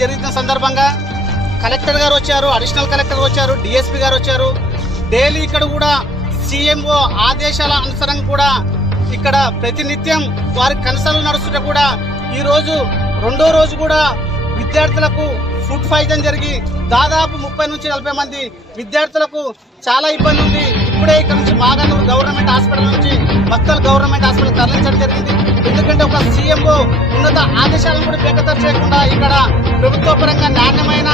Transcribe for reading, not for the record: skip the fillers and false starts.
జరిగిన సందర్భంగా కలెక్టర్ గారు వచ్చారు, అడిషనల్ కలెక్టర్ వచ్చారు, డిఎస్పీ గారు వచ్చారు. డైలీ ఇక్కడ కూడా సీఎంఓ ఆదేశాల అనుసరం కూడా ఇక్కడ ప్రతినిత్యం వారి కనసాలు నడుస్తుంటే కూడా ఈరోజు రెండో రోజు కూడా విద్యార్థులకు ఫుడ్ పాయిజన్ జరిగి దాదాపు 30 నుంచి 40 మంది విద్యార్థులకు చాలా ఇబ్బంది ఉంది. ఇప్పుడే ఇక్కడ నుంచి మాగనూరు గవర్నమెంట్ హాస్పిటల్ నుంచి మత్తల్ గవర్నమెంట్ హాస్పిటల్ తరలించడం జరిగింది. ఎందుకంటే ఒక సీఎంఓ ఉన్నత ఆదేశాలను కూడా బేఖతరు చేయకుండా ఇక్కడ ప్రభుత్వ పరంగా నాణ్యమైన